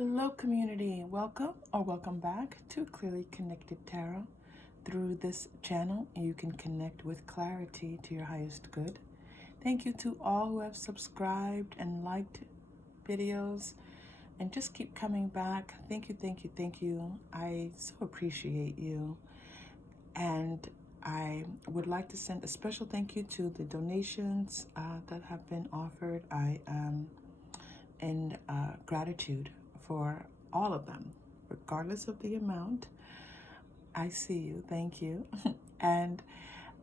Hello community, welcome or welcome back to Clearly Connected Tarot. Through this channel, you can connect with clarity to your highest good. Thank you to all who have subscribed and liked videos and just keep coming back. Thank you, thank you, thank you. I so appreciate you. And I would like to send a special thank you to the donations that have been offered. I am in gratitude for all of them, regardless of the amount. I see you, thank you. And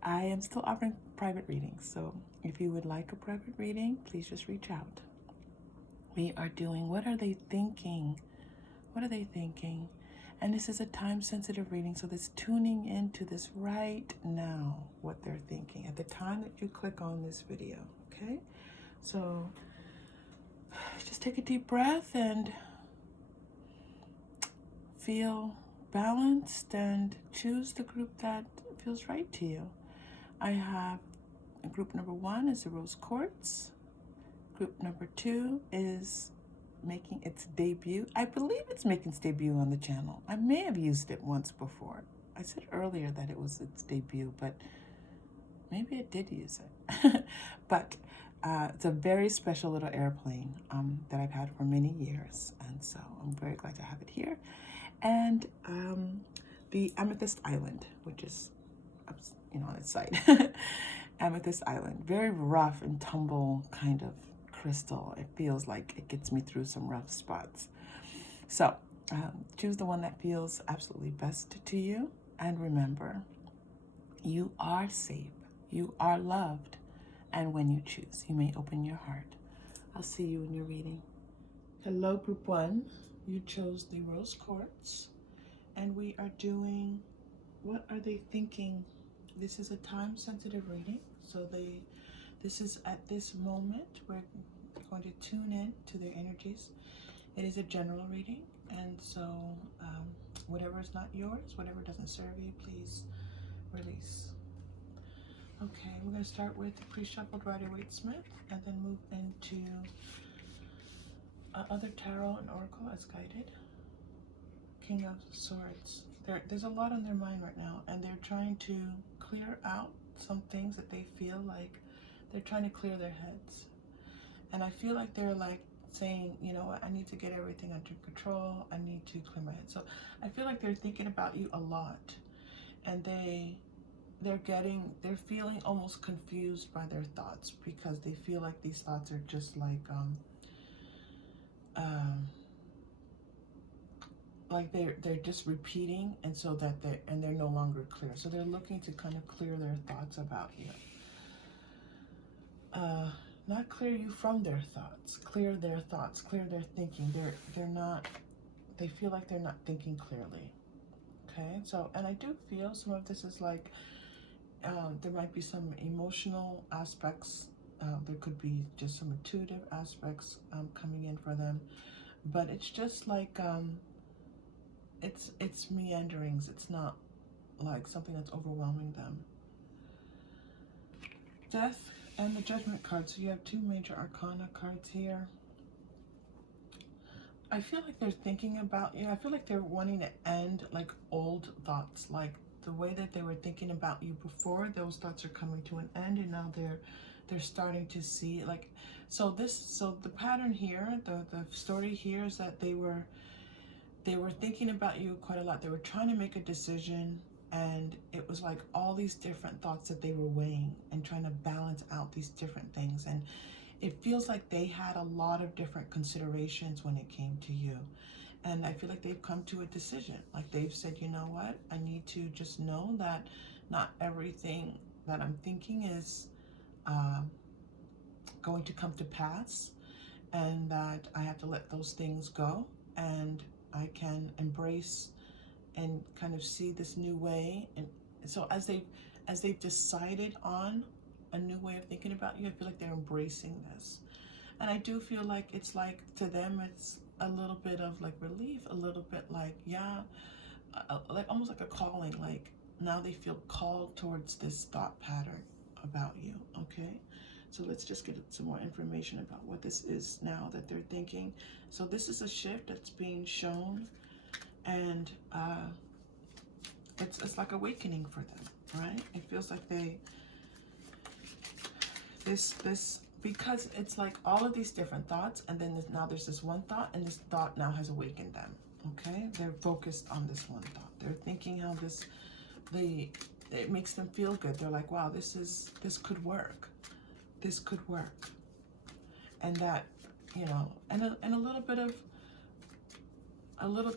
I am still offering private readings, so if you would like a private reading, please just reach out. We are doing What Are They Thinking? What are they thinking? And this is a time-sensitive reading, so that's tuning into this right now, what they're thinking, at the time that you click on this video, okay? So just take a deep breath and feel balanced and choose the group that feels right to you. I have group number 1 is the Rose Quartz. Group number 2 is making its debut. I believe it's making its debut on the channel. I may have used it once before. I said earlier that it was its debut, but maybe I did use it. But it's a very special little airplane that I've had for many years, and so I'm very glad to have it here. And the Amethyst Island, which is, on its side. Amethyst Island, very rough and tumble kind of crystal. It feels like it gets me through some rough spots. So choose the one that feels absolutely best to you. And remember, you are safe, you are loved. And when you choose, you may open your heart. I'll see you in your reading. Hello, group 1. You chose the Rose Quartz. And we are doing What Are They Thinking? This is a time-sensitive reading. So this is at this moment, we're going to tune in to their energies. It is a general reading. And so whatever is not yours, whatever doesn't serve you, please release. Okay, we're going to start with pre-shuffled Rider-Waite-Smith and then move into other tarot and oracle as guided. King of Swords. There's a lot on their mind right now, and they're trying to clear out some things that they feel like they're trying to clear their heads. And I feel like they're like saying, you know what, I need to get everything under control. I need to clear my head. So I feel like they're thinking about you a lot, and they're feeling almost confused by their thoughts, because they feel like these thoughts are just like they're just repeating, and so that they're no longer clear. So they're looking to kind of clear their thoughts about you. Not clear you from their thoughts, clear their thoughts, clear their thinking. They feel like they're not thinking clearly. Okay, so, and I do feel some of this is like there might be some emotional aspects. There could be just some intuitive aspects coming in for them, but it's just like it's meanderings. It's not like something that's overwhelming them. Death and the Judgment card. So you have 2 major arcana cards here. I feel like they're thinking about you. I feel like they're wanting to end like old thoughts, like the way that they were thinking about you before. Those thoughts are coming to an end, and now they're starting to see like, so the pattern here, the story here is that they were thinking about you quite a lot. They were trying to make a decision, and it was like all these different thoughts that they were weighing and trying to balance out these different things. And it feels like they had a lot of different considerations when it came to you. And I feel like they've come to a decision. Like they've said, you know what? I need to just know that not everything that I'm thinking is going to come to pass, and that I have to let those things go, and I can embrace and kind of see this new way. And so as they've decided on a new way of thinking about you, I feel like they're embracing this. And I do feel like it's like, to them, it's a little bit of like relief, a little bit like, yeah, like almost like a calling. Like now they feel called towards this thought pattern about you. Okay, So let's just get some more information about what this is now that they're thinking. So this is a shift that's being shown, and it's like awakening for them, right? It feels like this because it's like all of these different thoughts, and then now there's this one thought, and this thought now has awakened them. Okay, they're focused on this one thought. They're thinking how it makes them feel good. They're like, wow, this could work. This could work. And that, you know, and a little bit of,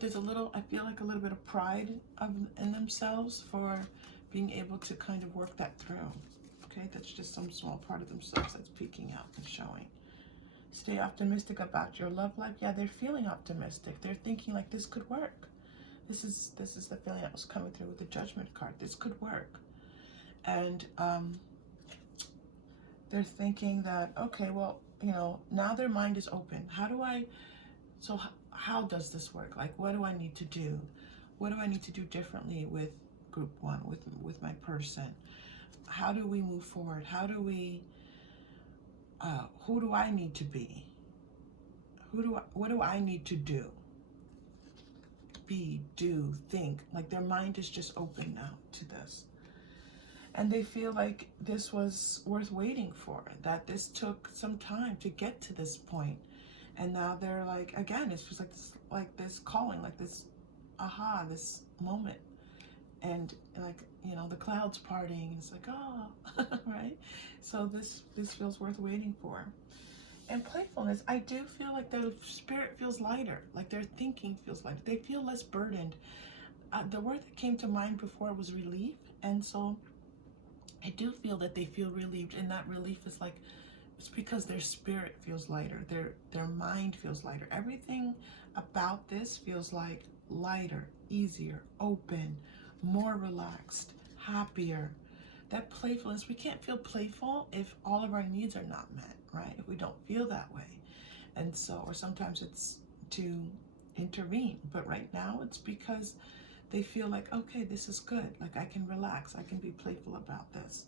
there's a little, I feel like a little bit of pride in themselves for being able to kind of work that through. Okay, that's just some small part of themselves that's peeking out and showing. Stay optimistic about your love life. Yeah, they're feeling optimistic. They're thinking like this could work. This is the feeling that was coming through with the Judgment card. This could work. And they're thinking that, okay, well, you know, now their mind is open. How does this work? Like, what do I need to do? What do I need to do differently with group one, with my person? How do we move forward? How do we, who do I need to be? What do I need to do? Be, do, think. Like their mind is just open now to this. And they feel like this was worth waiting for, that this took some time to get to this point. And now they're like, again, it's just like this calling, like this aha, this moment. And like, you know, the clouds parting, and it's like, oh, right? So this feels worth waiting for. And playfulness, I do feel like their spirit feels lighter, like their thinking feels lighter. They feel less burdened. The word that came to mind before was relief. And so I do feel that they feel relieved, and that relief is like, it's because their spirit feels lighter, their mind feels lighter. Everything about this feels like lighter, easier, open, more relaxed, happier. That playfulness, we can't feel playful if all of our needs are not met, right? If we don't feel that way. And so, or sometimes it's to intervene, but right now it's because they feel like, okay, this is good. Like I can relax, I can be playful about this.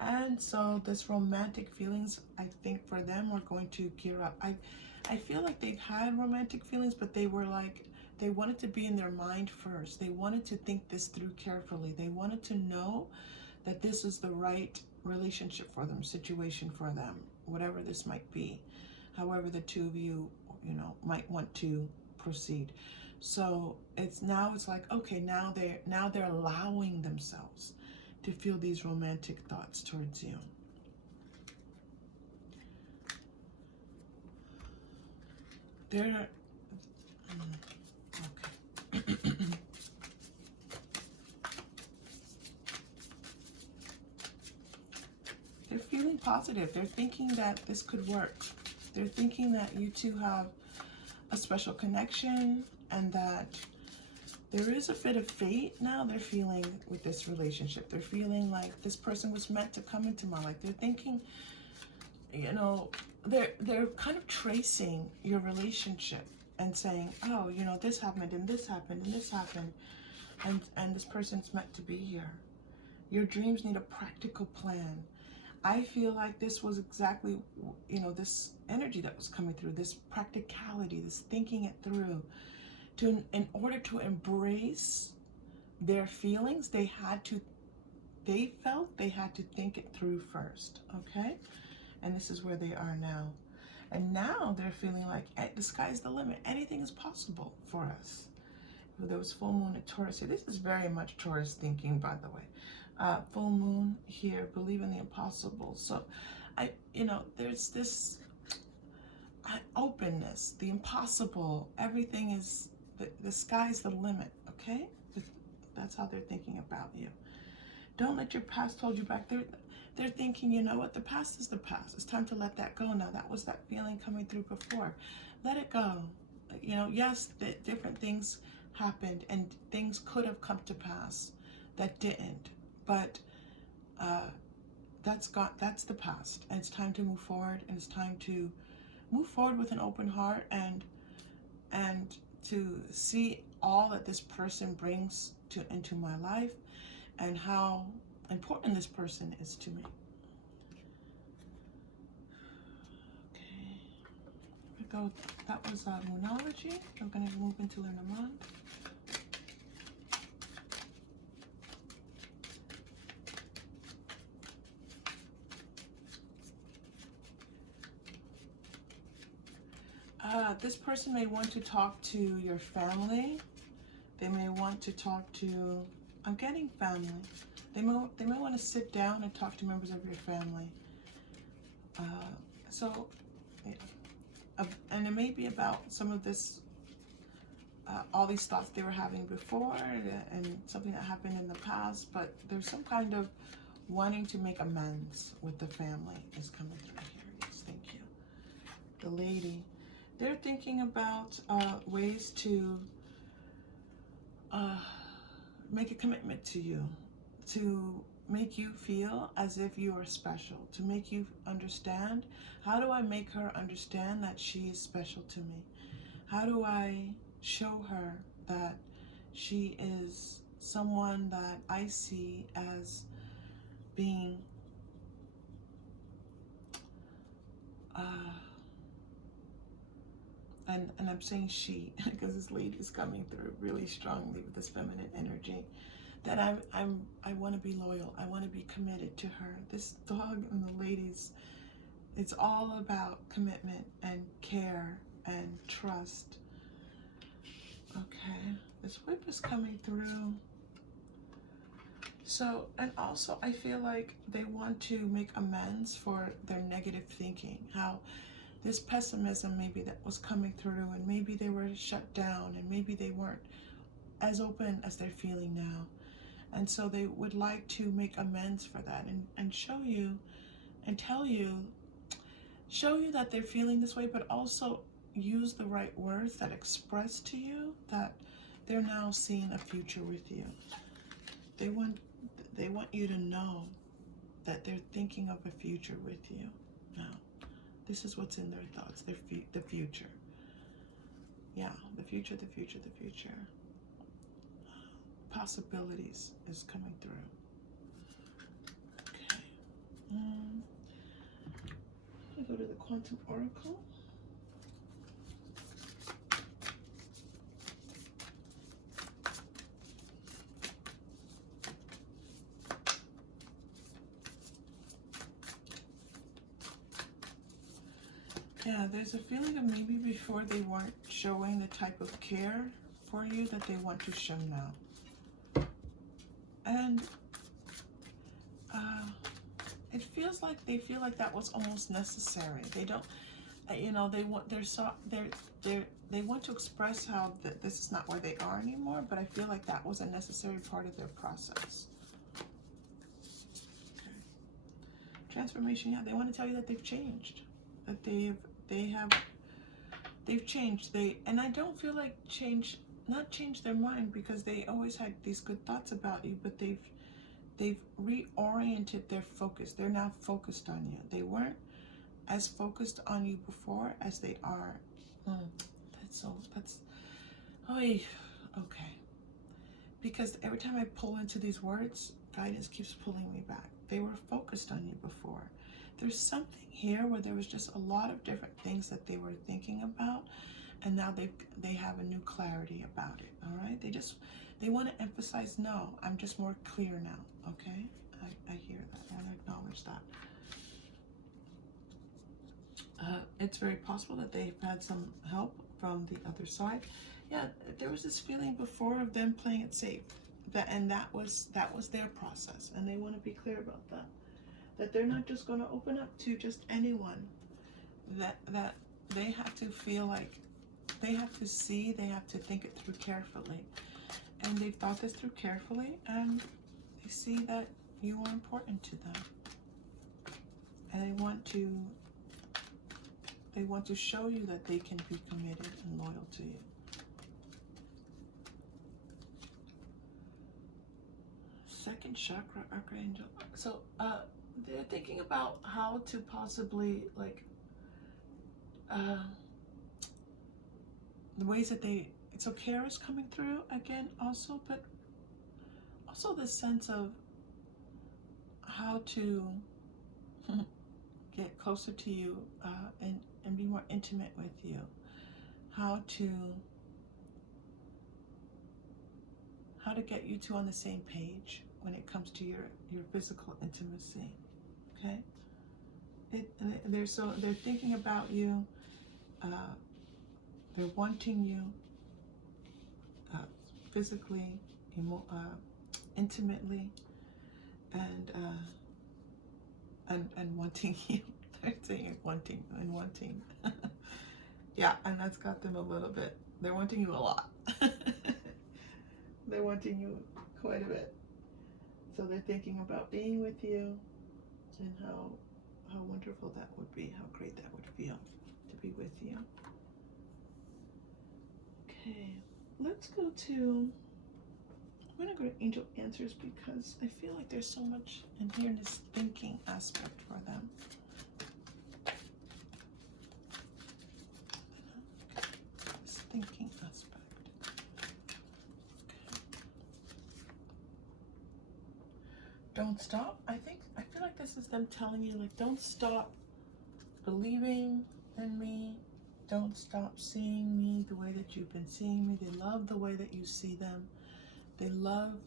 And so this romantic feelings, I think for them, are going to gear up. I feel like they've had romantic feelings, but they were like, they wanted to be in their mind first. They wanted to think this through carefully. They wanted to know that this is the right relationship for them, situation for them, whatever this might be, however the two of you, you know, might want to proceed. So it's like, okay, now they're allowing themselves to feel these romantic thoughts towards you. They're okay. They're feeling positive. They're thinking that this could work. They're thinking that you two have a special connection, and that there is a bit of fate now they're feeling with this relationship. They're feeling like this person was meant to come into my life. They're thinking, you know, they're kind of tracing your relationship and saying, oh, you know, this happened and this happened and this happened, and this person's meant to be here. Your dreams need a practical plan. I feel like this was exactly, you know, this energy that was coming through, this practicality, this thinking it through. In order to embrace their feelings, they felt they had to think it through first, okay? And this is where they are now. And now they're feeling like the sky's the limit. Anything is possible for us. There was full moon at Taurus here. This is very much Taurus thinking, by the way. Full moon here, believe in the impossible. So, there's this openness, the impossible. Everything is, the sky's the limit, okay? That's how they're thinking about you. Don't let your past hold you back. They're thinking, you know what, the past is the past. It's time to let that go now. That was that feeling coming through before. Let it go. You know, yes, different things happened and things could have come to pass that didn't. But that's the past. And it's time to move forward, and it's time to move forward with an open heart and to see all that this person brings into my life, and how important this person is to me. go. That was Moonology. We're going to move into Lenormand. This person may want to talk to your family. They may want to talk to, I'm getting family. They may want to sit down and talk to members of your family. And it may be about some of this, all these thoughts they were having before and something that happened in the past, but there's some kind of wanting to make amends with the family is coming through here. Yes, thank you. The lady. They're thinking about ways to make a commitment to you, to make you feel as if you are special, to make you understand, how do I make her understand that she is special to me? How do I show her that she is someone that I see as being and I'm saying she because this lady is coming through really strongly with this feminine energy, that I want to be loyal. I want to be committed to her. This dog and the ladies, it's all about commitment and care and trust. Okay, this whip is coming through. So, and also I feel like they want to make amends for their negative thinking, how this pessimism maybe that was coming through, and maybe they were shut down, and maybe they weren't as open as they're feeling now. And so they would like to make amends for that and show you and tell you, show you that they're feeling this way, but also use the right words that express to you that they're now seeing a future with you. They want you to know that they're thinking of a future with you now. This is what's in their thoughts, the future. Yeah, the future, the future, the future. Possibilities is coming through. Okay. I'll go to the Quantum Oracle. Yeah, there's a feeling of maybe before they weren't showing the type of care for you that they want to show now. And it feels like they feel like that was almost necessary. They don't, you know, they want they want to express how this is not where they are anymore. But I feel like that was a necessary part of their process. Okay. Transformation. Yeah, they want to tell you that they've changed, that they've changed. And I don't feel like not changed their mind, because they always had these good thoughts about you, but they've reoriented their focus. They're now focused on you. They weren't as focused on you before as they are. Okay. Because every time I pull into these words, guidance keeps pulling me back. They were focused on you before. There's something here where there was just a lot of different things that they were thinking about, and now they have a new clarity about it. All right, they want to emphasize, no, I'm just more clear now. Okay, I hear that. I want to acknowledge that. It's very possible that they've had some help from the other side. Yeah, there was this feeling before of them playing it safe, and that was their process, and they want to be clear about that. That they're not just going to open up to just anyone. That they have to feel like they have to see, they have to think it through carefully. And they've thought this through carefully, and they see that you are important to them. And they want to show you that they can be committed and loyal to you. Second chakra, Archangel. So, they're thinking about how to possibly, like, the ways that so care is coming through again also, but also the sense of how to get closer to you and be more intimate with you. How to get you two on the same page when it comes to your physical intimacy. Okay? They're thinking about you. They're wanting you physically, intimately, and wanting you. They're saying wanting and wanting. Yeah, and that's got them a little bit. They're wanting you a lot. They're wanting you quite a bit. So they're thinking about being with you and how wonderful that would be, how great that would feel to be with you. Okay, let's go to, I'm going to go to Angel Answers because I feel like there's so much in here in this thinking aspect for them. This thinking aspect. Don't stop. I feel like this is them telling you, like, don't stop believing in me. Don't stop seeing me the way that you've been seeing me. They love the way that you see them. They love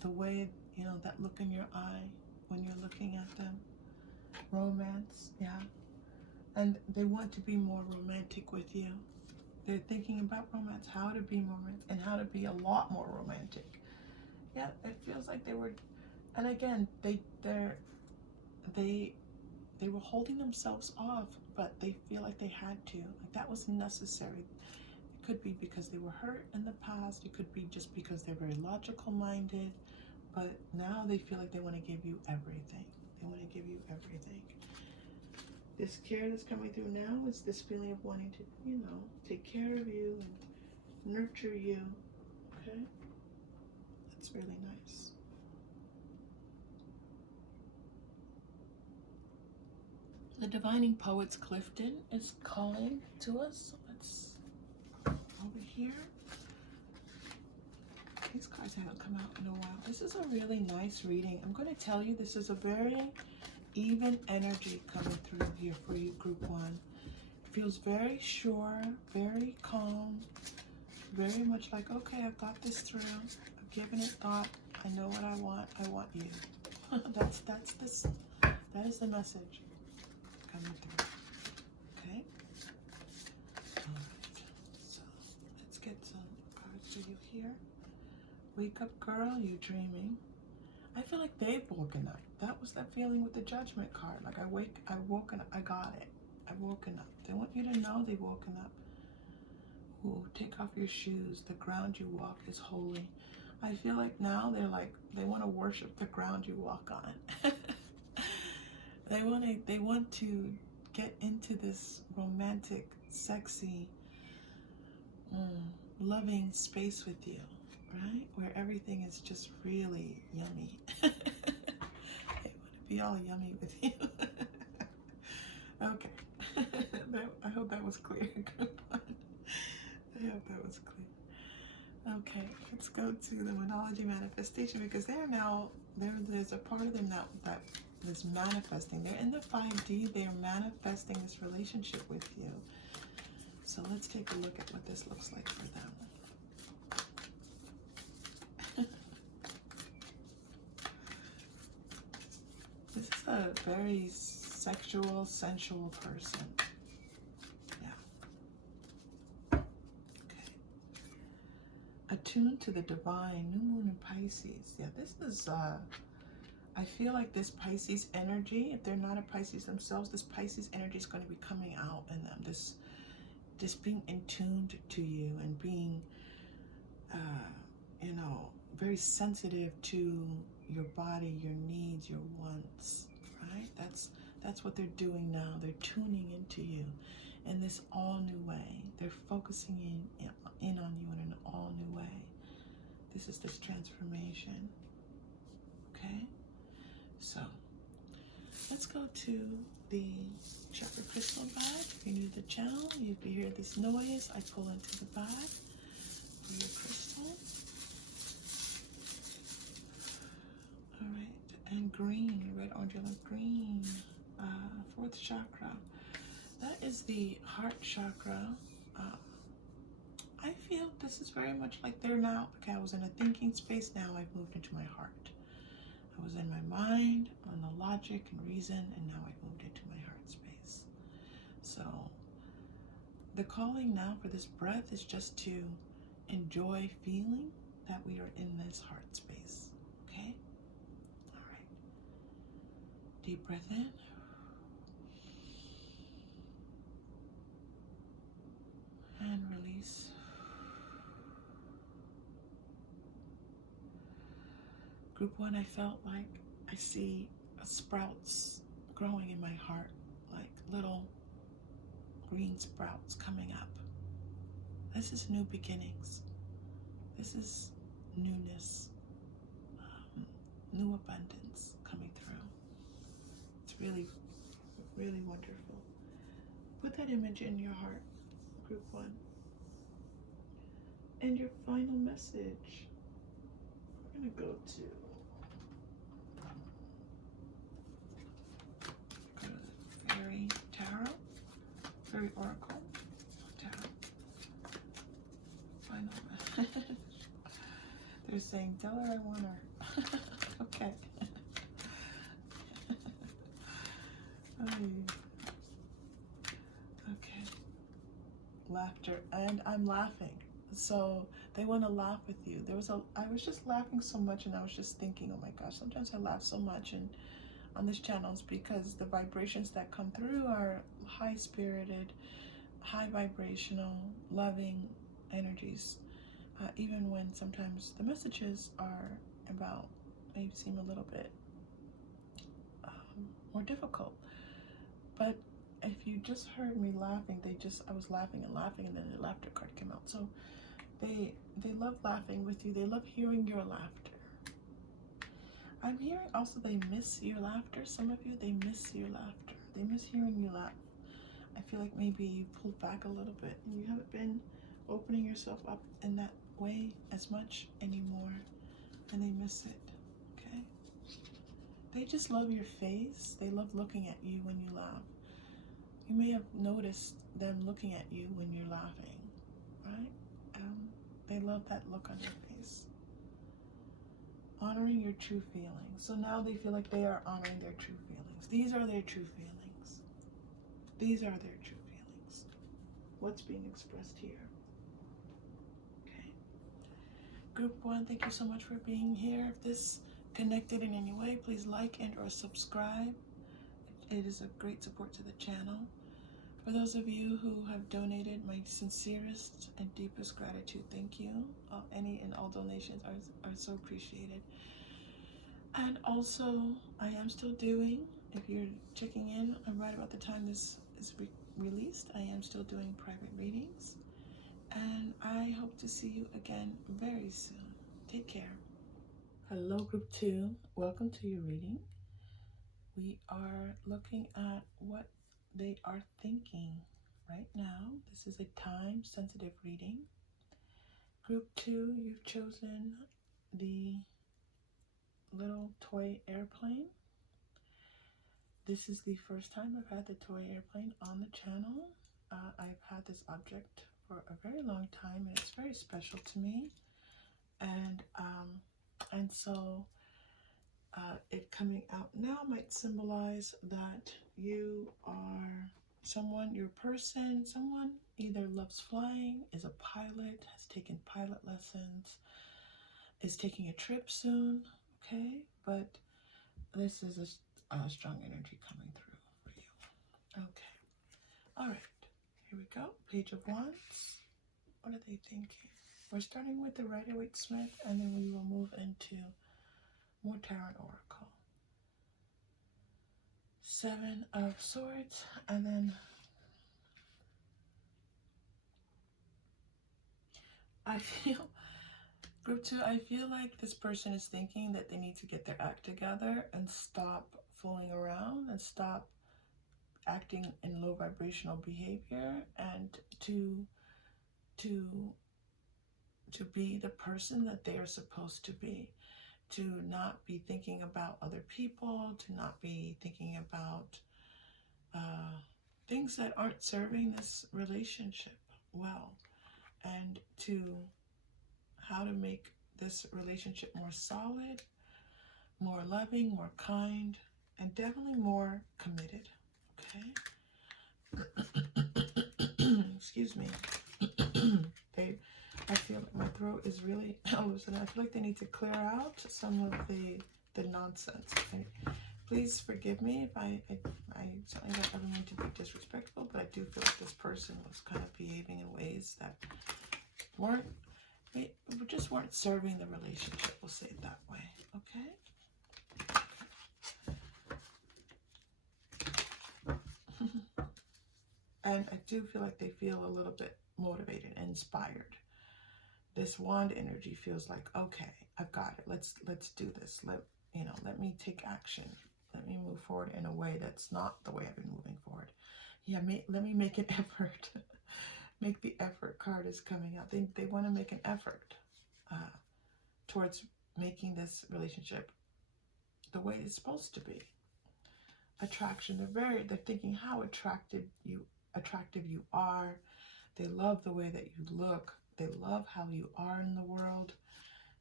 the way, you know, that look in your eye when you're looking at them. Romance, yeah. And they want to be more romantic with you. They're thinking about romance, how to be more romantic, and how to be a lot more romantic. Yeah, it feels like they were. And again, they were holding themselves off, but they feel like they had to. Like that was necessary. It could be because they were hurt in the past. It could be just because they're very logical minded. But now they feel like they want to give you everything. They want to give you everything. This care that's coming through now is this feeling of wanting to, you know, take care of you and nurture you. Okay? That's really nice. The Divining Poets Clifton is calling to us. Let's over here. These cards haven't come out in a while. This is a really nice reading. I'm going to tell you this is a very even energy coming through here for you, Group 1. It feels very sure, very calm, very much like, okay, I've thought this through. I've given it thought. I know what I want. I want you. That is the message coming through. Okay? Alright. So let's get some cards for you here. Wake up, girl, you dreaming. I feel like they've woken up. That was that feeling with the Judgment card. Like I've woken up. I got it. I've woken up. They want you to know they've woken up. Ooh, take off your shoes. The ground you walk is holy. I feel like now they want to worship the ground you walk on. They want to get into this romantic, sexy, loving space with you, right? Where everything is just really yummy. They want to be all yummy with you. Okay. I hope that was clear. I hope that was clear. Okay, let's go to the Monology Manifestation because there's a part of them now that is manifesting. They're in the 5D. They are manifesting this relationship with you. So let's take a look at what this looks like for them. This is a very sexual, sensual person. Yeah. Okay. Attuned to the divine, new moon in Pisces. Yeah, this is, I feel like this Pisces energy, if they're not a Pisces themselves, this Pisces energy is going to be coming out in them. This being in tune to you and being, you know, very sensitive to your body, your needs, your wants, right? That's what they're doing now. They're tuning into you in this all new way. They're focusing in on you in an all new way. This is this transformation. Okay? So let's go to the chakra crystal bag. If you're new to the channel, you can hear this noise. I pull into the bag for your crystal. All right, and green, red, orange, yellow, green. Fourth chakra. that is the heart chakra. I feel this is very much like there now. Okay, I was in a thinking space, now I've moved into my heart. I was in my mind, on the logic and reason, and now I've moved into my heart space. So the calling now for this breath is just to enjoy feeling that we are in this heart space. Okay? All right. Deep breath in. And release. Group 1, I felt like I see sprouts growing in my heart, like little green sprouts coming up. This is new beginnings. This is newness, new abundance coming through. It's really, really wonderful. Put that image in your heart, Group 1. And your final message. We're going to go to Fairy Tarot, Fairy Oracle, Tarot. Final. They're saying, tell her I want her. Okay. Okay. Laughter, and I'm laughing. So they want to laugh with you. I was just laughing so much, and I was just thinking, oh my gosh, sometimes I laugh so much and on this channel is because the vibrations that come through are high-spirited, high vibrational, loving energies. Even when sometimes the messages are about, maybe seem a little bit more difficult. But if you just heard me laughing, I was laughing and laughing, and then the laughter card came out. So they love laughing with you. They love hearing your laughter. I'm hearing also they miss your laughter. Some of you, they miss your laughter. They miss hearing you laugh. I feel like maybe you pulled back a little bit and you haven't been opening yourself up in that way as much anymore, and they miss it. Okay? They just love your face. They love looking at you when you laugh. You may have noticed them looking at you when you're laughing, right? They love that look on your face. Honoring your true feelings. So now they feel like they are honoring their true feelings. These are their true feelings. These are their true feelings. What's being expressed here? Okay. Group 1, thank you so much for being here. If this connected in any way, please like and or subscribe. It is a great support to the channel. For those of you who have donated, my sincerest and deepest gratitude. Thank you. Any and all donations are so appreciated. And also, I am still doing, if you're checking in, right about the time this is released, I am still doing private readings. And I hope to see you again very soon. Take care. Hello, Group 2. Welcome to your reading. We are looking at what they are thinking right now. This is a time-sensitive reading. Group 2, you've chosen the little toy airplane. This is the first time I've had the toy airplane on the channel. I've had this object for a very long time, and it's very special to me. And so it coming out now might symbolize that you are someone, your person, someone either loves flying, is a pilot, has taken pilot lessons, is taking a trip soon, okay? But this is a strong energy coming through for you. Okay. All right. Here we go. Page of Wands. What are they thinking? We're starting with the Rider-Waite-Smith, and then we will move into more Tarot Oracle. 7 of Swords, and then I feel, Group 2, I feel like this person is thinking that they need to get their act together and stop fooling around and stop acting in low vibrational behavior, and to be the person that they are supposed to be, to not be thinking about other people, to not be thinking about things that aren't serving this relationship well, and to how to make this relationship more solid, more loving, more kind, and definitely more committed. Okay. Excuse me. I feel like my throat is really all of a sudden. I feel like they need to clear out some of the nonsense. Okay? Please forgive me if I certainly don't ever mean to be disrespectful, but I do feel like this person was kind of behaving in ways that just weren't serving the relationship. We'll say it that way. Okay. And I do feel like they feel a little bit motivated and inspired. This wand energy feels like, okay, I've got it. Let's do this. Let me take action. Let me move forward in a way that's not the way I've been moving forward. Yeah, let me make an effort. Make the effort card is coming out. They want to make an effort towards making this relationship the way it's supposed to be. Attraction. They're thinking how attractive you are. They love the way that you look. They love how you are in the world.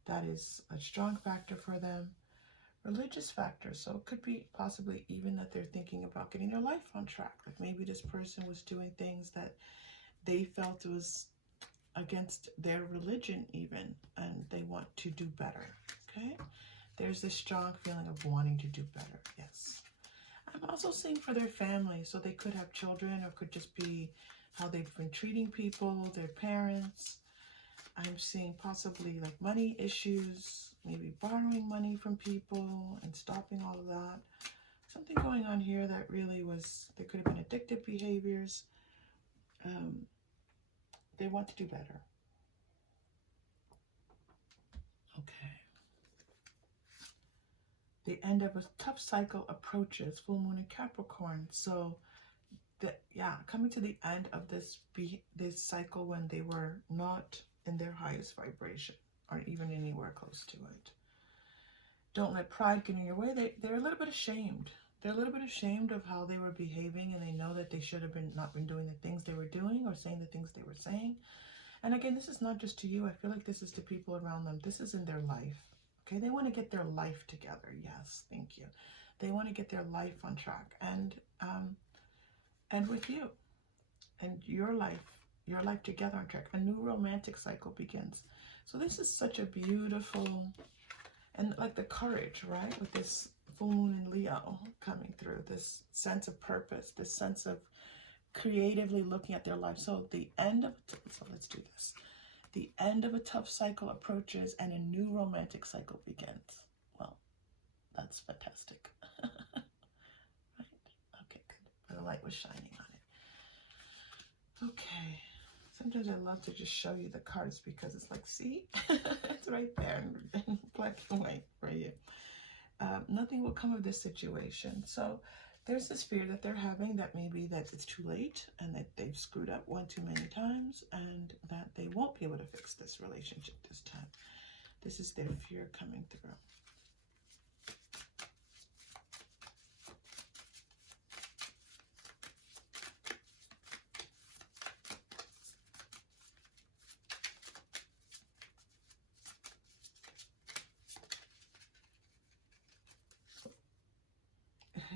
That is a strong factor for them. Religious factor. So it could be possibly even that they're thinking about getting their life on track. Like maybe this person was doing things that they felt was against their religion even, and they want to do better. Okay. There's this strong feeling of wanting to do better. Yes. I'm also seeing for their family. So they could have children, or could just be how they've been treating people, their parents. I'm seeing possibly like money issues, maybe borrowing money from people and stopping all of that. Something going on here that really there could have been addictive behaviors. They want to do better. Okay. The end of a tough cycle approaches, full moon in Capricorn. So coming to the end of this cycle when they were not in their highest vibration or even anywhere close to it. Don't let pride get in your way. They're a little bit ashamed. They're a little bit ashamed of how they were behaving, and they know that they should have not been doing the things they were doing or saying the things they were saying. And again, this is not just to you. I feel like this is to people around them. This is in their life. Okay, they want to get their life together. Yes, thank you. They want to get their life on track, and with you and your life together on track. A new romantic cycle begins. So this is such a beautiful, and like the courage, right? With this full moon in Leo coming through, this sense of purpose, this sense of creatively looking at their life. So let's do this. The end of a tough cycle approaches and a new romantic cycle begins. Well, that's fantastic. Right? Okay, good. The light was shining on it. Okay. Sometimes I love to just show you the cards because it's like, see? It's right there in black and white for you. Nothing will come of this situation. So there's this fear that they're having that maybe that it's too late and that they've screwed up one too many times and that they won't be able to fix this relationship this time. This is their fear coming through.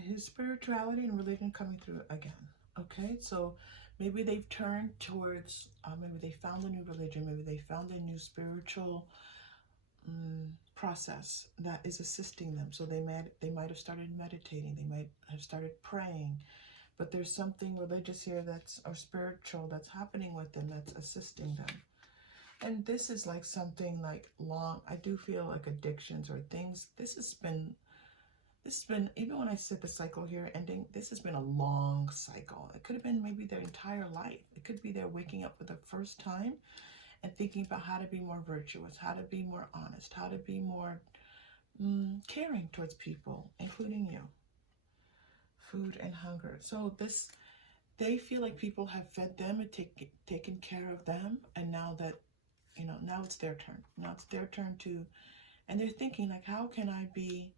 His spirituality and religion coming through again. Okay, so maybe they've turned towards, maybe they found a new religion, maybe they found a new spiritual process that is assisting them. So they might have started meditating, they might have started praying, but there's something religious here or spiritual that's happening with them that's assisting them. And this is like something like long, I do feel like addictions or things. This has been, even when I said the cycle here ending, this has been a long cycle. It could have been maybe their entire life. It could be they're waking up for the first time and thinking about how to be more virtuous, how to be more honest, how to be more caring towards people, including you. Food and hunger. So they feel like people have fed them and taken care of them, and now that, now it's their turn. Now it's their turn and they're thinking like, how can I be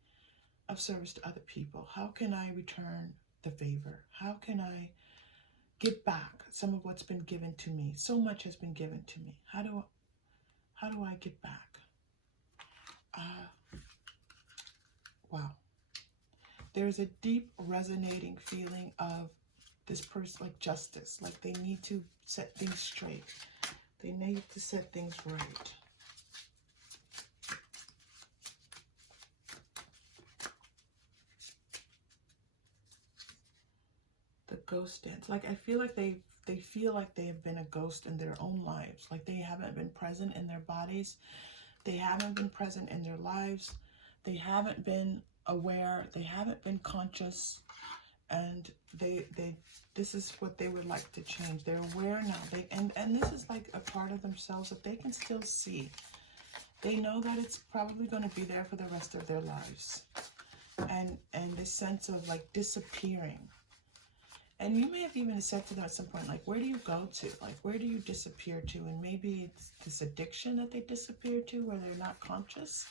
of service to other people? How can I return the favor? How can I give back some of what's been given to me. So much has been given to me. How do I give back? Wow. There's a deep resonating feeling of this person, like justice, like they need to set things straight. They need to set things right. The ghost dance. Like I feel like they feel like they have been a ghost in their own lives. Like they haven't been present in their bodies. They haven't been present in their lives. They haven't been aware. They haven't been conscious. And this is what they would like to change. They're aware now. And this is like a part of themselves that they can still see. They know that it's probably going to be there for the rest of their lives. And this sense of like disappearing. And you may have even said to them at some point, like, where do you go to? Like, where do you disappear to? And maybe it's this addiction that they disappear to where they're not conscious.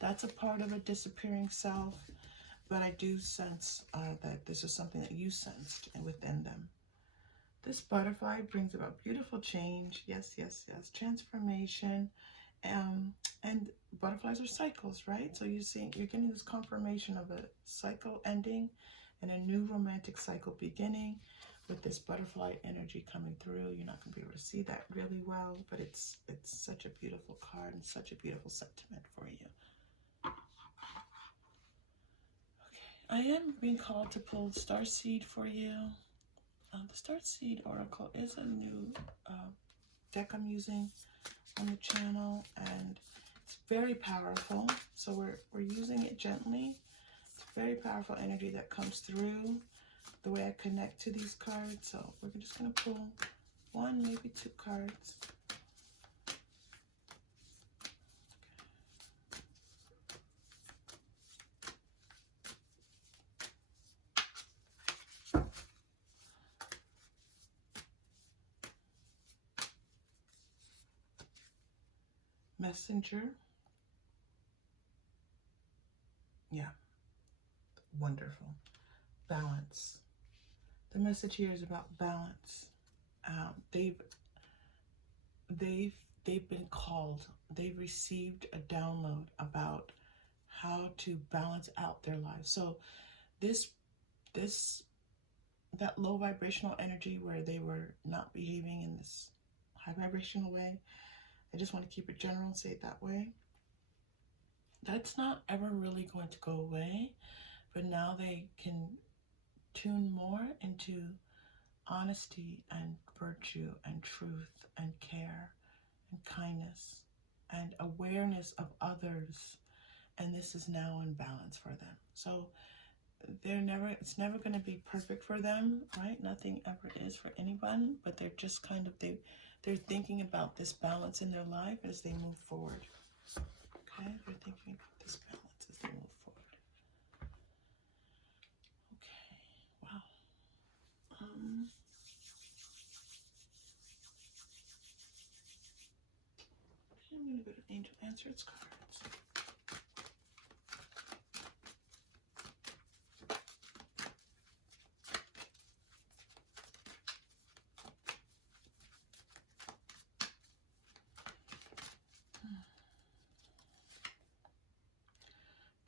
That's a part of a disappearing self. But I do sense that this is something that you sensed within them. This butterfly brings about beautiful change. Yes, yes, yes. Transformation. And butterflies are cycles, right? So you're getting this confirmation of a cycle ending and a new romantic cycle beginning with this butterfly energy coming through. You're not going to be able to see that really well, but it's such a beautiful card and such a beautiful sentiment for you. I am being called to pull Starseed for you. The Starseed Oracle is a new deck I'm using on the channel, and it's very powerful. So we're using it gently. It's very powerful energy that comes through the way I connect to these cards. So we're just going to pull one, maybe two cards. Messenger. Yeah, wonderful. Balance. The message here is about balance. They've been called. They've received a download about how to balance out their lives. So that low vibrational energy where they were not behaving in this high vibrational way, I just want to keep it general and say it that way. That's not ever really going to go away, but now they can tune more into honesty and virtue and truth and care and kindness and awareness of others. And this is now in balance for them. So it's never going to be perfect for them, right? Nothing ever is for anyone, but they're just kind of, they're thinking about this balance in their life as they move forward. Okay, they're thinking about this balance as they move forward. Okay, wow. I'm going to go to Angel Answers cards.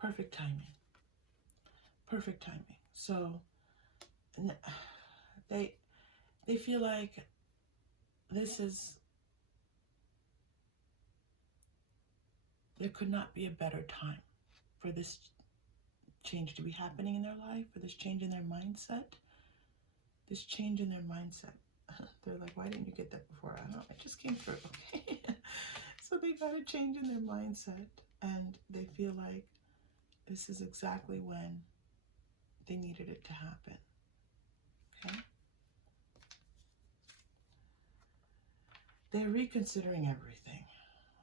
Perfect timing. Perfect timing. So they feel like there could not be a better time for this change to be happening in their life, for this change in their mindset. This change in their mindset. They're like, why didn't you get that before? I don't know. It just came through. Okay. So they've got a change in their mindset, and they feel like this is exactly when they needed it to happen. Okay. They're reconsidering everything.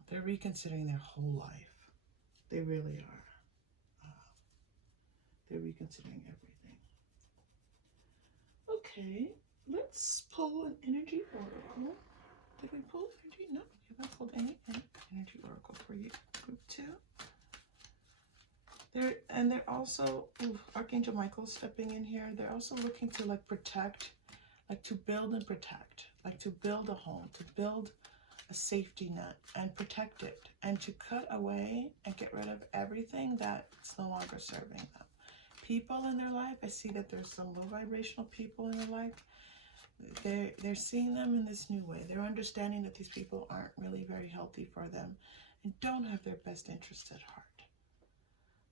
They're reconsidering their whole life. They really are. They're reconsidering everything. Okay, let's pull an energy oracle. Did we pull energy? No, we haven't pulled any energy oracle for you. Group 2. They're also, Archangel Michael stepping in here. They're also looking to like protect like to build and protect, like to build a home, to build a safety net and protect it, and to cut away and get rid of everything that's no longer serving them. People in their life, I see that there's some low vibrational people in their life. They're seeing them in this new way. They're understanding that these people aren't really very healthy for them and don't have their best interests at heart.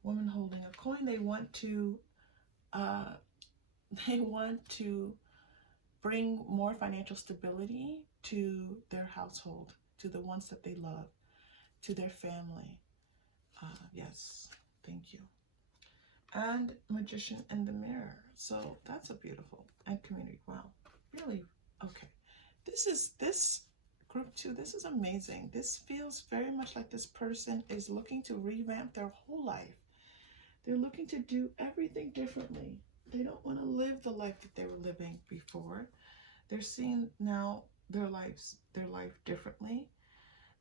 Woman holding a coin, they want to bring more financial stability to their household, to the ones that they love, to their family. Yes, thank you. And Magician in the Mirror. So that's a beautiful, and community. Wow, really, okay. This group 2, this is amazing. This feels very much like this person is looking to revamp their whole life. They're looking to do everything differently. They don't want to live the life that they were living before. They're seeing now their life differently.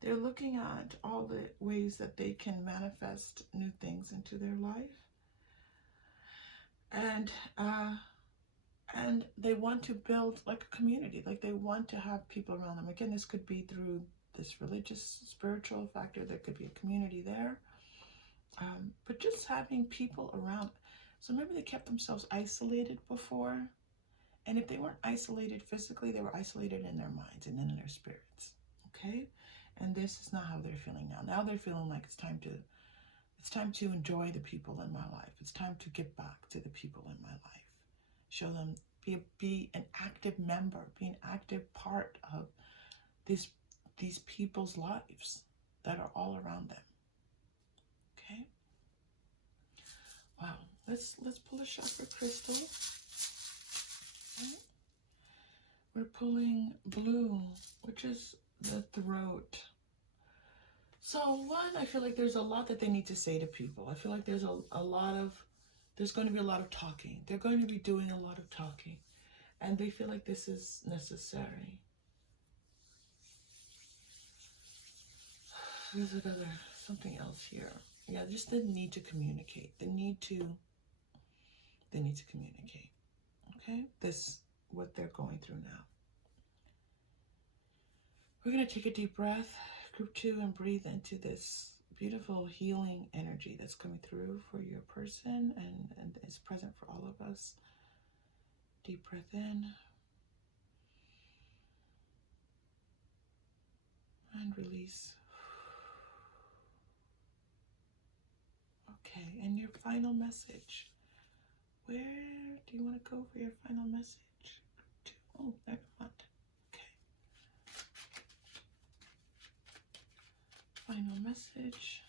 They're looking at all the ways that they can manifest new things into their life. And they want to build like a community, like they want to have people around them. Again, this could be through this religious, spiritual factor. There could be a community there. But just having people around. So maybe they kept themselves isolated before. And if they weren't isolated physically, they were isolated in their minds and in their spirits. Okay? And this is not how they're feeling now. Now they're feeling like it's time to enjoy the people in my life. It's time to give back to the people in my life. Show them, be an active member, be an active part of these people's lives that are all around them. Okay? Wow. Let's pull a chakra crystal. Okay. We're pulling blue, which is the throat. So one, I feel like there's a lot that they need to say to people. I feel like there's there's going to be a lot of talking. They're going to be doing a lot of talking. And they feel like this is necessary. There's something else here. Yeah, just the need to communicate. The need to communicate. Okay? This, what they're going through now. We're going to take a deep breath, group 2, and breathe into this beautiful healing energy that's coming through for your person and is present for all of us. Deep breath in. And release. Okay, and your final message. Where do you want to go for your final message? Oh, never mind. Okay. Final message.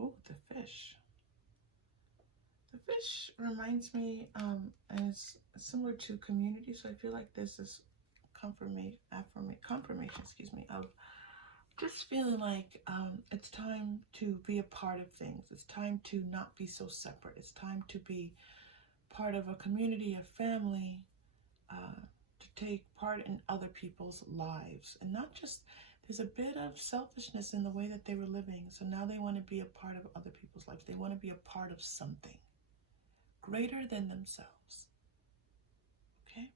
Oh, the fish. The fish reminds me, is similar to community, so I feel like this is confirmation, of just feeling like it's time to be a part of things. It's time to not be so separate. It's time to be part of a community, a family, to take part in other people's lives. And not just, there's a bit of selfishness in the way that they were living. So now they want to be a part of other people's lives. They want to be a part of something greater than themselves. Okay?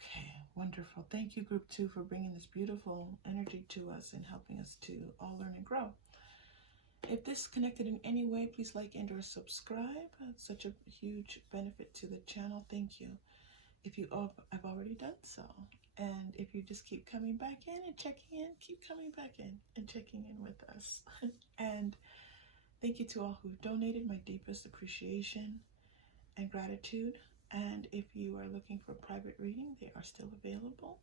Okay, wonderful. Thank you, group 2, for bringing this beautiful energy to us and helping us to all learn and grow. If this connected in any way, please like and or subscribe. It's such a huge benefit to the channel. Thank you. If you have already done so. And if you just keep coming back in and checking in, keep coming back in and checking in with us. And thank you to all who donated. My deepest appreciation and gratitude. And if you are looking for a private reading, they are still available.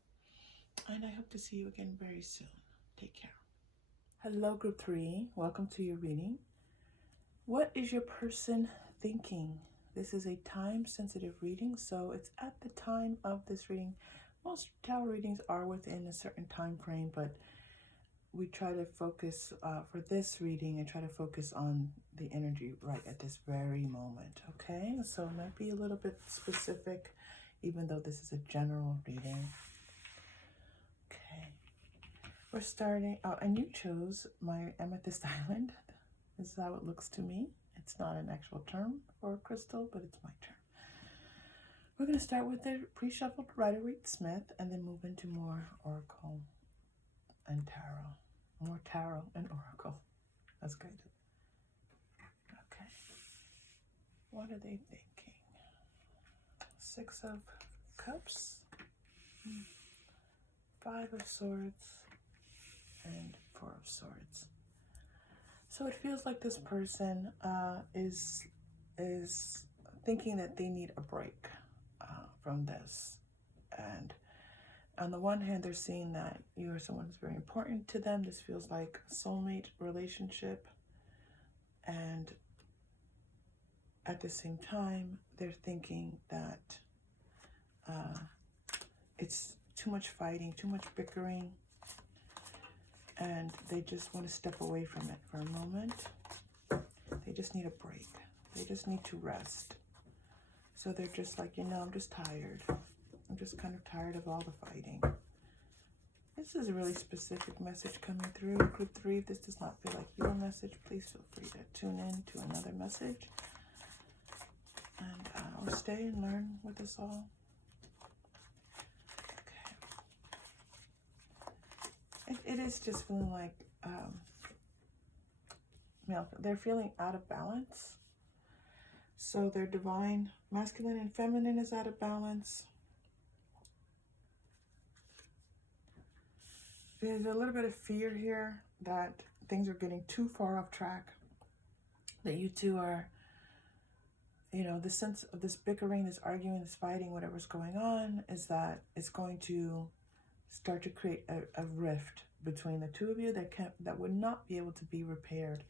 And I hope to see you again very soon. Take care. Hello, group 3. Welcome to your reading. What is your person thinking? This is a time-sensitive reading, so it's at the time of this reading. Most tarot readings are within a certain time frame, but we try to focus, for this reading, I try to focus on the energy right at this very moment, okay? So it might be a little bit specific, even though this is a general reading. Okay. We're starting, and you chose my Amethyst Island. This is how it looks to me. It's not an actual term for crystal, but it's my term. We're going to start with the pre-shuffled Rider-Waite-Smith and then move into more oracle and tarot. More tarot and oracle. That's good. Okay. What are they thinking? 6 of Cups, 5 of Swords, and 4 of Swords. So it feels like this person is thinking that they need a break from this. And on the one hand, they're seeing that you are someone who's very important to them. This feels like a soulmate relationship. And at the same time, they're thinking that it's too much fighting, too much bickering, and they just want to step away from it for a moment. They just need a break. They just need to rest. So they're just like, I'm just tired. I'm just kind of tired of all the fighting. This is a really specific message coming through. Group 3, if this does not feel like your message, please feel free to tune in to another message. And or stay and learn with us all. Okay. It is just feeling like, they're feeling out of balance. So their divine, masculine and feminine is out of balance. There's a little bit of fear here that things are getting too far off track. That you two are, the sense of this bickering, this arguing, this fighting, whatever's going on, is that it's going to start to create a rift between the two of you that would not be able to be repaired.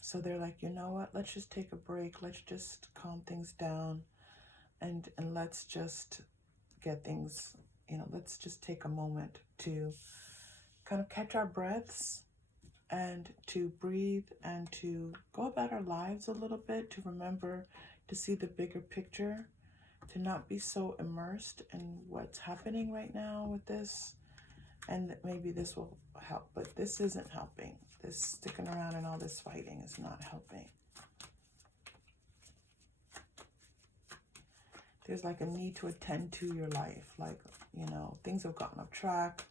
So they're like, you know what, let's just take a break. Let's just calm things down and let's just get things, let's just take a moment to kind of catch our breaths and to breathe and to go about our lives a little bit, to remember to see the bigger picture, to not be so immersed in what's happening right now with this. And maybe this will help, but this isn't helping. This sticking around and all this fighting is not helping. There's like a need to attend to your life. Like, things have gotten off track.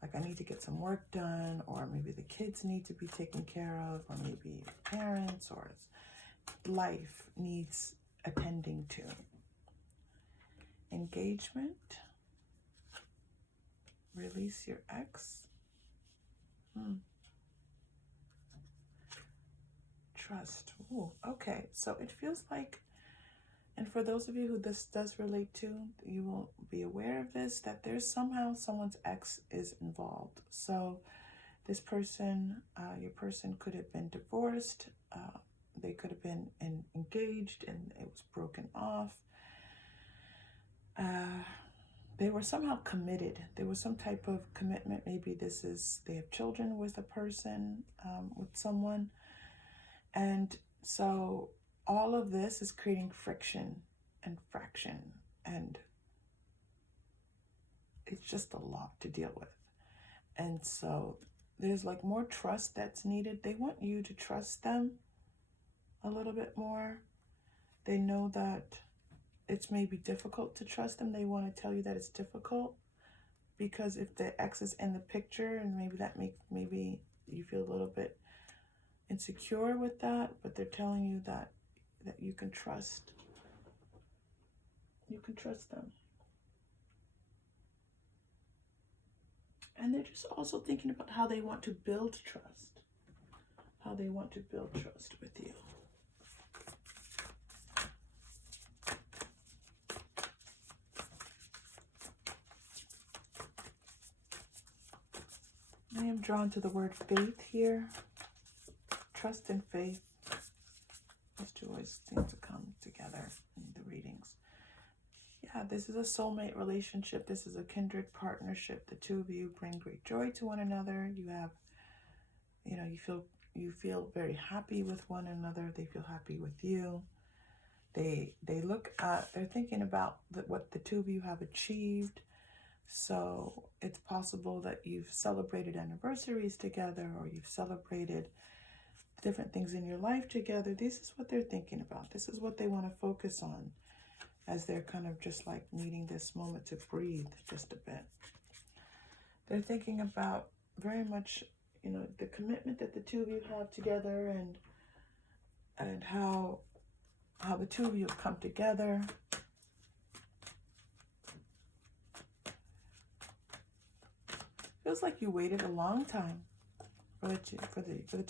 Like I need to get some work done, or maybe the kids need to be taken care of, or maybe parents, or life needs attending to. Engagement. Release your ex. Trust. Ooh, okay. So it feels like, and for those of you who this does relate to, you will be aware of this, that there's somehow someone's ex is involved. So this person, your person could have been divorced. They could have been engaged and it was broken off. They were somehow committed. There was some type of commitment. Maybe they have children with a person, with someone. And so all of this is creating friction and fraction. And it's just a lot to deal with. And so there's like more trust that's needed. They want you to trust them a little bit more. They know that it's maybe difficult to trust them. They want to tell you that it's difficult because if the ex is in the picture, and maybe you feel a little bit insecure with that, but they're telling you that you can trust. You can trust them. And they're just also thinking about how they want to build trust. How they want to build trust with you. I am drawn to the word faith here. Trust and faith. These two always seem to come together in the readings. Yeah, this is a soulmate relationship. This is a kindred partnership. The two of you bring great joy to one another. You have, you feel very happy with one another. They feel happy with you. They're thinking about what the two of you have achieved. So it's possible that you've celebrated anniversaries together, or you've celebrated different things in your life together. This is what they're thinking about. This is what they want to focus on as they're kind of just like needing this moment to breathe just a bit. They're thinking about very much, you know, the commitment that the two of you have together, and how the two of you have come together. Feels like you waited a long time for the two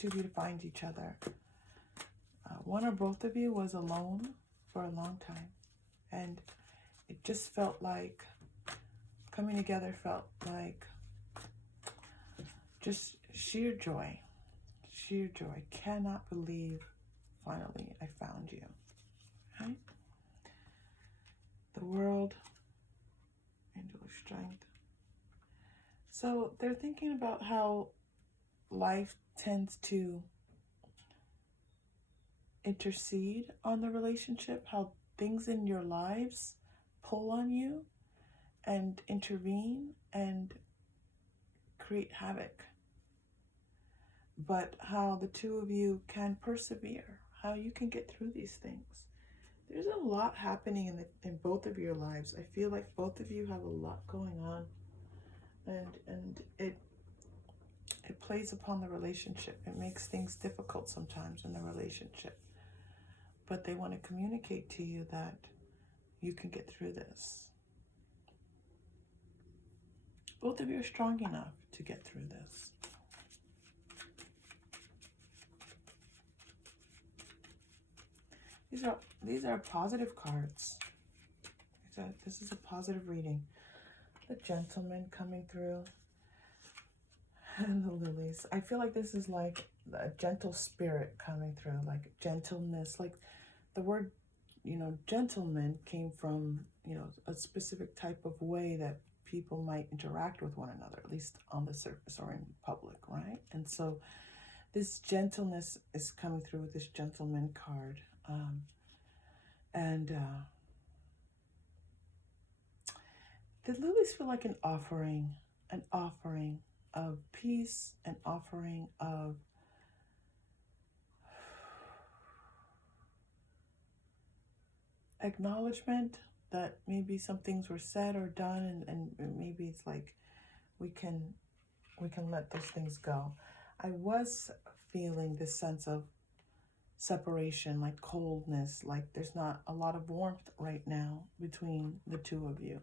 of you to find each other. One or both of you was alone for a long time, and it just felt like coming together felt like just sheer joy. Sheer joy. Cannot believe finally I found you. Okay? The world, angel of strength. So they're thinking about how life tends to intercede on the relationship, how things in your lives pull on you and intervene and create havoc. But how the two of you can persevere, how you can get through these things. There's a lot happening in both of your lives. I feel like both of you have a lot going on, and it plays upon the relationship. It makes things difficult sometimes in the relationship. But they want to communicate to you that you can get through this. Both of you are strong enough to get through this. These are positive cards. This is a positive reading. The gentleman coming through. And the lilies. I feel like this is like a gentle spirit coming through, like gentleness. Like the word, you know, gentleman came from, you know, a specific type of way that people might interact with one another, at least on the surface or in public, right? And so this gentleness is coming through with this gentleman card. The lilies feel like an offering of peace, an offering of acknowledgement that maybe some things were said or done, and maybe it's like we can let those things go. I was feeling this sense of separation, like coldness, like there's not a lot of warmth right now between the two of you.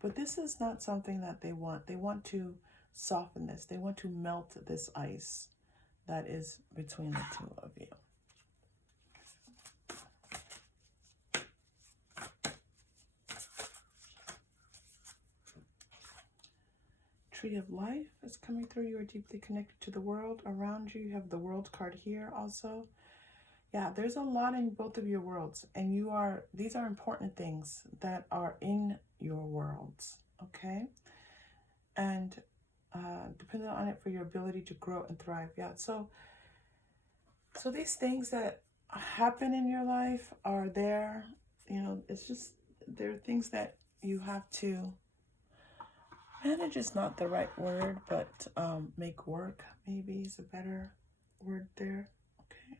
But this is not something that they want. They want to soften this. They want to melt this ice that is between the two of you. Tree of Life is coming through. You are deeply connected to the world around you. You have the World card here also. Yeah, there's a lot in both of your worlds, and these are important things that are in your worlds, okay? And dependent on it for your ability to grow and thrive. Yeah, so these things that happen in your life are there, you know, it's just, there are things that you have to manage is not the right word, but make work maybe is a better word there. Okay.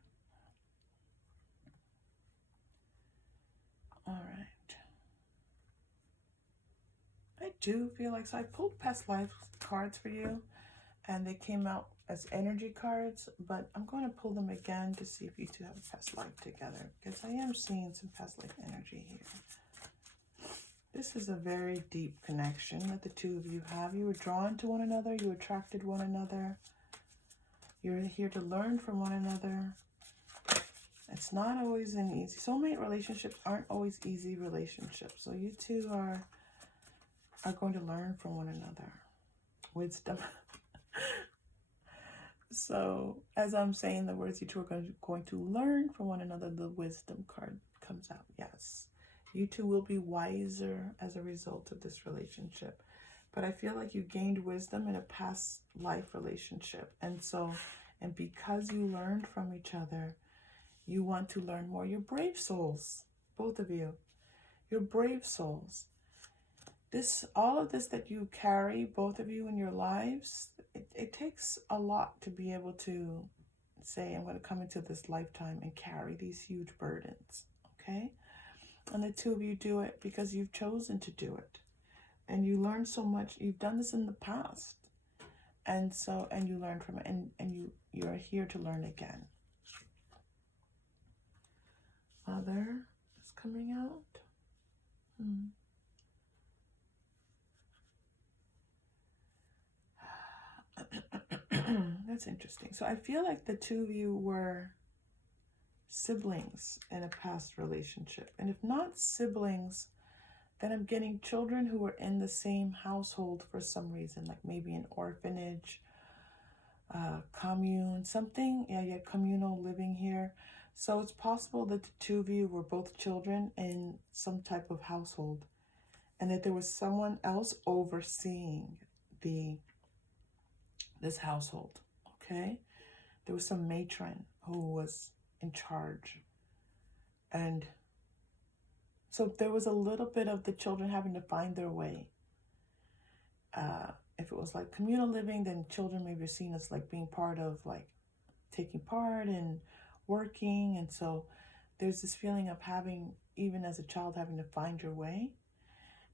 All right. I do feel like, so I pulled past life cards for you, and they came out as energy cards, but I'm going to pull them again to see if you two have a past life together, because I am seeing some past life energy here. This is a very deep connection that the two of you have. You were drawn to one another. You attracted one another. You're here to learn from one another. It's not always an easy... Soulmate relationships aren't always easy relationships. So you two are going to learn from one another. Wisdom. So as I'm saying the words, you two are going to learn from one another. The wisdom card comes out. Yes. You two will be wiser as a result of this relationship. But I feel like you gained wisdom in a past life relationship. And because you learned from each other, you want to learn more. You're brave souls, both of you. You're brave souls. All of this that you carry, both of you in your lives, it takes a lot to be able to say, I'm going to come into this lifetime and carry these huge burdens, okay? And the two of you do it because you've chosen to do it. And you learn so much. You've done this in the past. And so, and you learn from it, and you're here to learn again. Mother is coming out. That's interesting. So I feel like the two of you were siblings in a past relationship. And if not siblings, then I'm getting children who were in the same household for some reason, like maybe an orphanage, commune, something. Yeah, communal living here. So it's possible that the two of you were both children in some type of household, and that there was someone else overseeing this household, okay? There was some matron who was in charge. And so there was a little bit of the children having to find their way. If it was like communal living, then children maybe are seen as like being part of, like taking part and working. And so there's this feeling of having, even as a child, having to find your way.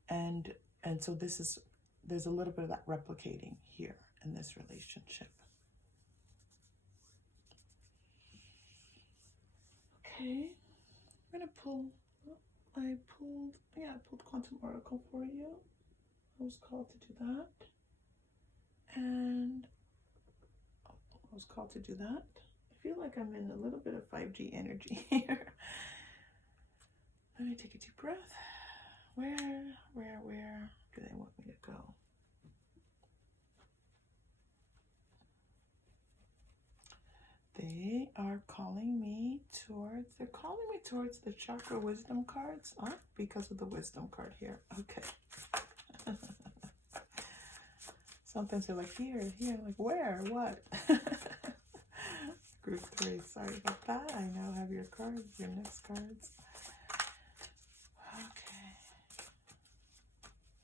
And so there's a little bit of that replicating here in this relationship. Okay, I'm gonna pull. I pulled Quantum Oracle for you. I was called to do that. And I was called to do that. I feel like I'm in a little bit of 5G energy here. Let me take a deep breath. Where do they want me to go? They are calling me towards the chakra wisdom cards. Because of the wisdom card here. Okay. Sometimes they're like, here, like where, what? Group 3, sorry about that. I now have your cards, your next cards. Okay.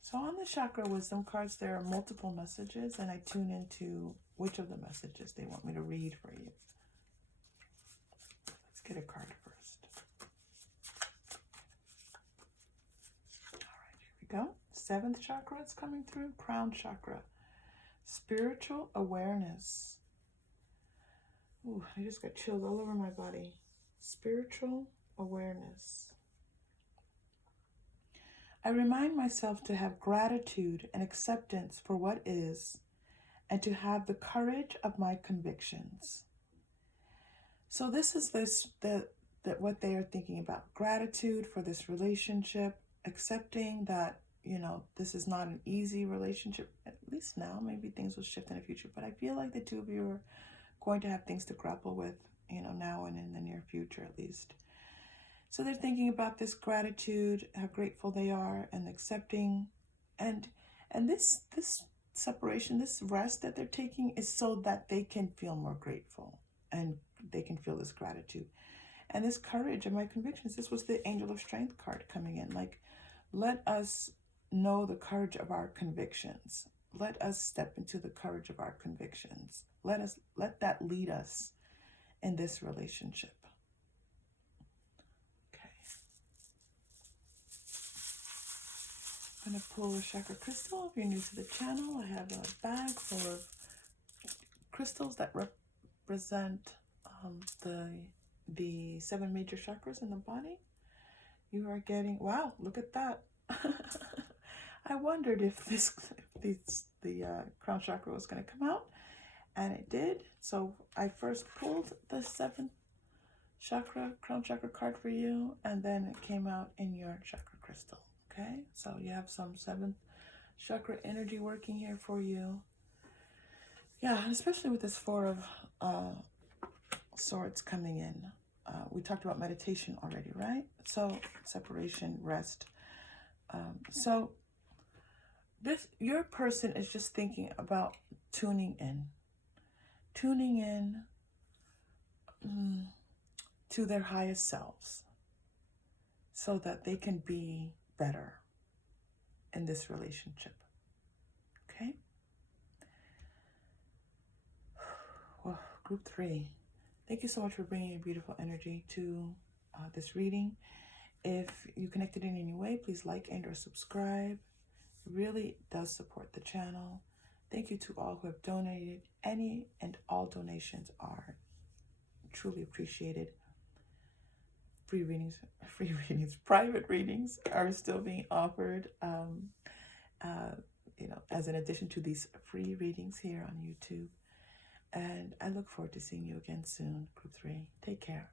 So on the chakra wisdom cards, there are multiple messages, and I tune into which of the messages they want me to read for you. Let's get a card first. All right, here we go. 7th chakra is coming through, crown chakra. Spiritual awareness. Ooh, I just got chills all over my body. Spiritual awareness. I remind myself to have gratitude and acceptance for what is, and to have the courage of my convictions. So this is what they are thinking about. Gratitude for this relationship, accepting that, this is not an easy relationship, at least now. Maybe things will shift in the future, but I feel like the two of you are going to have things to grapple with, now and in the near future at least. So they're thinking about this gratitude, how grateful they are, and accepting, and this separation, this rest that they're taking is so that they can feel more grateful and they can feel this gratitude and this courage of my convictions. This was the Angel of Strength card coming in. Like, let us know the courage of our convictions. Let us step into the courage of our convictions. Let that lead us in this relationship. Okay. I'm going to pull a chakra crystal. If you're new to the channel, I have a bag full of crystals that represent the 7 major chakras in the body. You are getting, wow, look at that. I wondered if the crown chakra was going to come out, and it did. So I first pulled the 7th chakra, crown chakra card for you, and then it came out in your chakra crystal. Okay, so you have some 7th chakra energy working here for you. Yeah, especially with this 4 of Swords coming in. We talked about meditation already, right? So separation, rest. So your person is just thinking about tuning in to their highest selves, so that they can be better in this relationship. Okay. Well, group 3. Thank you so much for bringing a beautiful energy to this reading. If you connected in any way, please like and or subscribe. It really does support the channel. Thank you to all who have donated. Any and all donations are truly appreciated. Free readings, private readings are still being offered, as an addition to these free readings here on YouTube. And I look forward to seeing you again soon, Group 3. Take care.